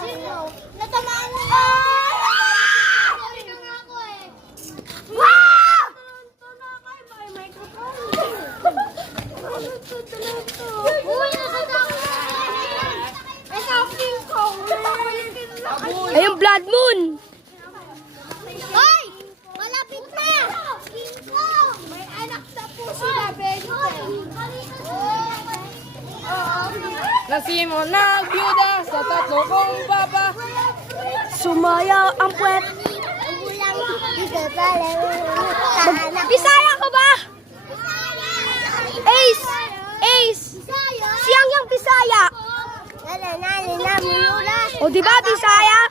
Natamaan mo. Ay, yung blood moon. Hoy! Malapit na! May anak na po sila, Benito. Nasimo na byuda sa tatlo kong papa. Sumayaw ang puwet. Bisaya ka ba? Ace! Ace! Siyang yung Bisaya. O, di ba Bisaya?